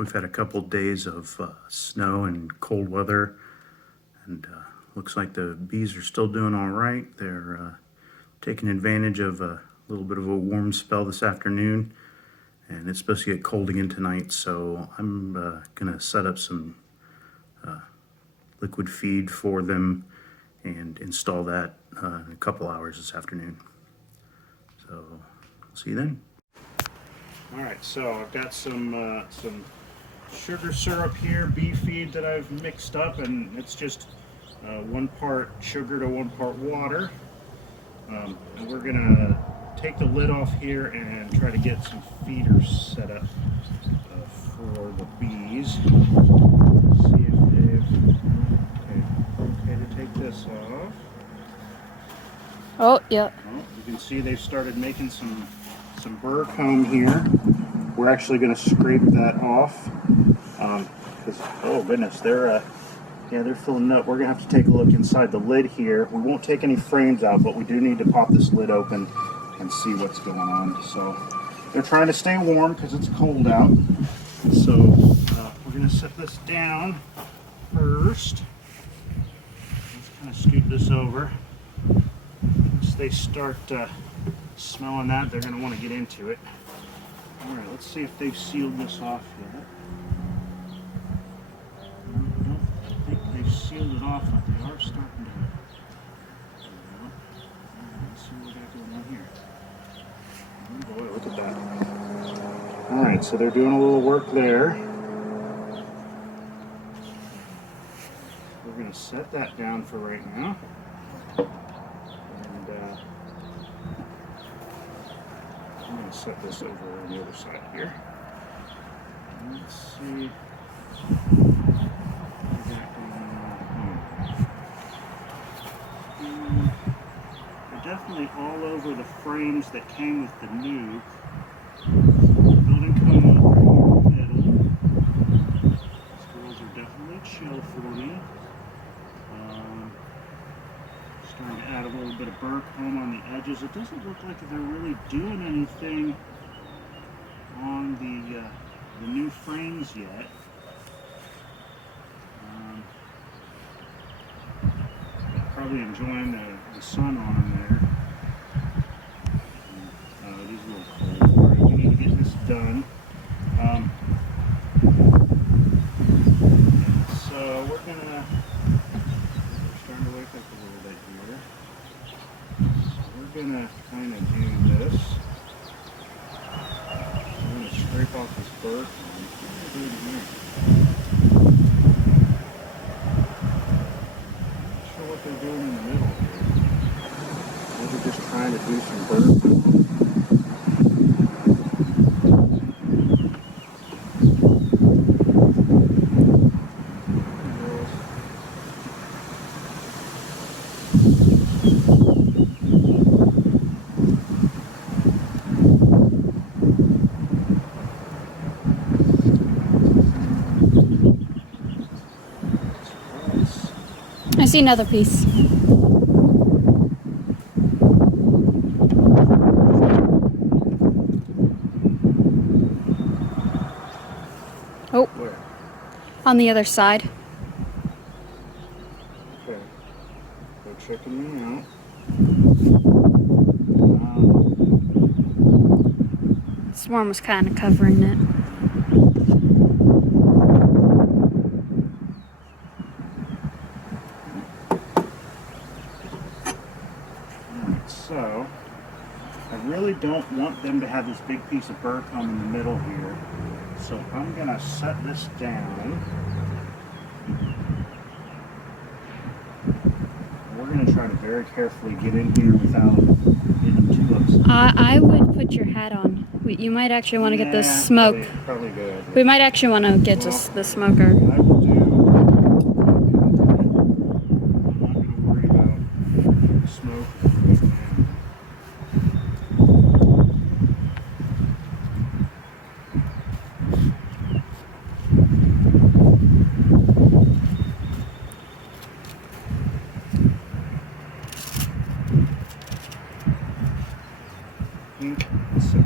We've had a couple days of snow and cold weather, and looks like the bees are still doing all right. They're taking advantage of a little bit of a warm spell this afternoon, and it's supposed to get cold again tonight, so I'm going to set up some liquid feed for them and install that in a couple hours this afternoon. So, see you then. All right, so I've got some sugar syrup here, bee feed that I've mixed up, and it's just 1 part sugar to 1 part water. And we're gonna take the lid off here and try to get some feeders set up for the bees. See if they've okay to take this off. Oh, yeah. Well, you can see they've started making some burr comb here. We're actually going to scrape that off because oh goodness, they're filling up. We're going to have to take a look inside the lid here. We won't take any frames out, but we do need to pop this lid open and see what's going on. So they're trying to stay warm because it's cold out. So we're going to set this down first. Let's kind of scoot this over. Once they start smelling that, they're going to want to get into it. All right, let's see if they've sealed this off yet. Nope, I think they've sealed it off, but they are starting to. Let's see what we got going on here. Oh boy, look at that. All right, so they're doing a little work there. We're going to set that down for right now. I'm going to set this over on the other side here. Let's see what we got going on here. They're definitely all over the frames that came with the nuke. Building comb over here in the middle. These girls are definitely chill for me. Starting to add a little bit of burr comb on the edges. It doesn't look like they're really doing anything on the new frames yet. Probably enjoying the sun on them there. It is a little cold. All right, we need to get this done. So we're starting to wake up a little bit here. So we're gonna kind of do this. I'm gonna scrape off this burr. What am I doing here? Not sure what they're doing in the middle here. Maybe just trying to do some burr. I see another piece. Oh, Where? on the other side. Okay. They're checking me out. Swarm was kind of covering it. So, I really don't want them to have this big piece of burr comb in the middle here. So I'm going to set this down. We're going to try to very carefully get in here without getting too upset. I would put your hat on. You might actually want to get the smoke. Probably good. We might actually want to get just the smoker. I will do. I'm not going to worry about smoke. So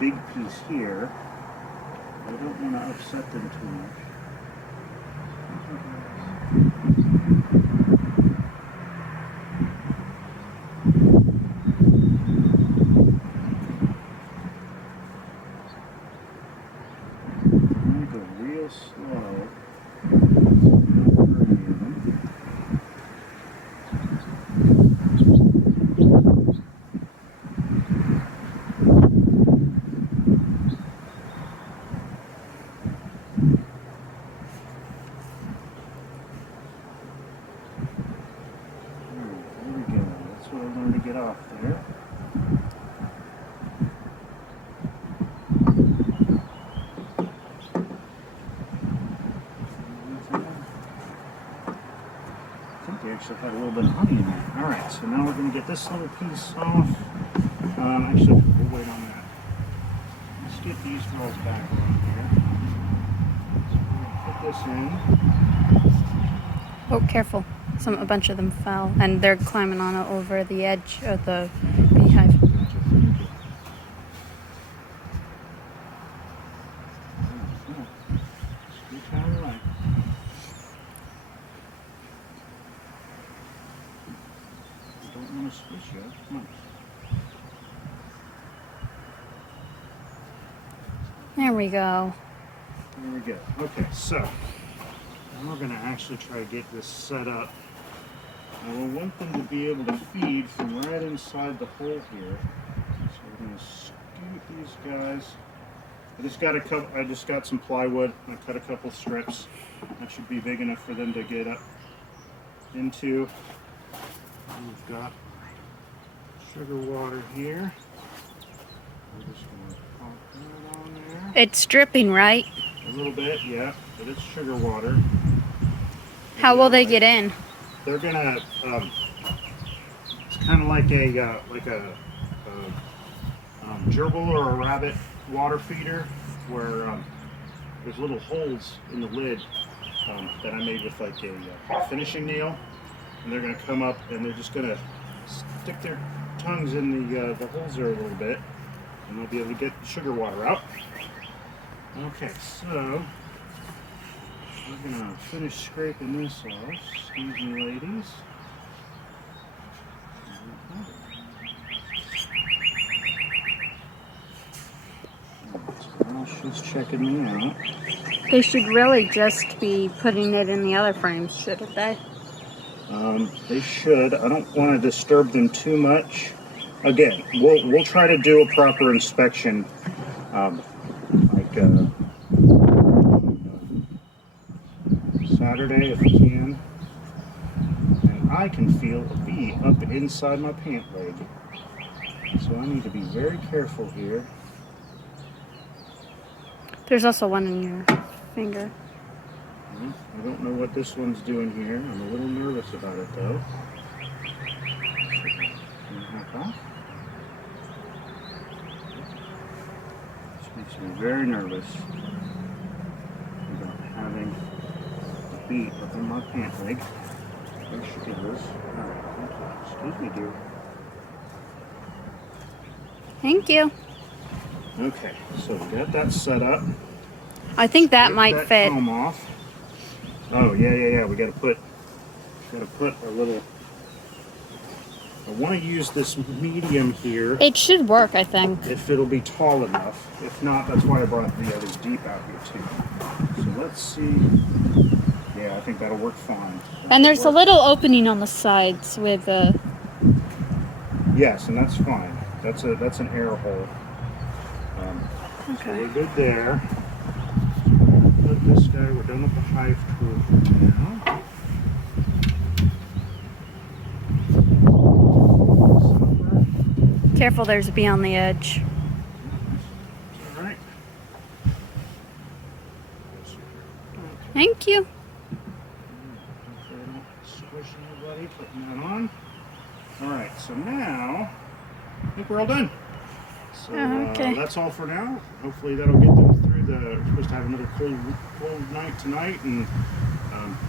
big piece here. I don't want to upset them too much. I'm going to go real slow. Get off there. I think they actually had a little bit of honey in there. Alright, so now we're going to get this little piece off. Actually, we'll wait on that. Let's get these rolls back on here. So we're going to put this in. Oh, careful. A bunch of them fell, and they're climbing on over the edge of the beehive. Don't want to squish you. Come on. There we go. There we go. Okay, so now we're going to actually try to get this set up. And we want them to be able to feed from right inside the hole here. So we're going to scoot these guys. I just got some plywood. I cut a couple strips. That should be big enough for them to get up into. And we've got sugar water here. We're just going to pop that on there. It's dripping, right? A little bit, yeah, but it's sugar water. How will they get in? They're gonna. It's kind of like a gerbil or a rabbit water feeder, where there's little holes in the lid that I made with like a finishing nail, and they're gonna come up and they're just gonna stick their tongues in the holes there a little bit, and they'll be able to get the sugar water out. Okay, so we're gonna finish scraping this off. Excuse me, ladies. Well, she's checking me out. They should really just be putting it in the other frames, shouldn't they? They should. I don't want to disturb them too much. Again, we'll try to do a proper inspection, Saturday if we can. And I can feel a bee up inside my pant leg, so I need to be very careful here. There's also one in your finger. I don't know what this one's doing here. I'm a little nervous about it though. This makes me very nervous about having a bee up in my pant leg. There she is. Alright, excuse me, dear. Thank you. Okay, so we got that set up. I think that Get might that fit. comb off. Oh yeah. We gotta put a little. I want to use this medium here. It should work, I think. If it'll be tall enough. If not, that's why I brought the others deep out here too. So let's see. Yeah, I think that'll work fine. And there's a little opening on the sides with a. Yes, and that's fine. That's an air hole. So Okay. we're good there. Put this guy. We're done with the hive tool for now. Careful, there's a bee on the edge. All right. Thank you. Squish anybody, putting that on. All right, so now I think we're all done. So Okay. that's all for now. Hopefully that'll get them through the. We're supposed to have another cold night tonight, and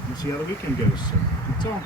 we'll see how the weekend goes. So that's all.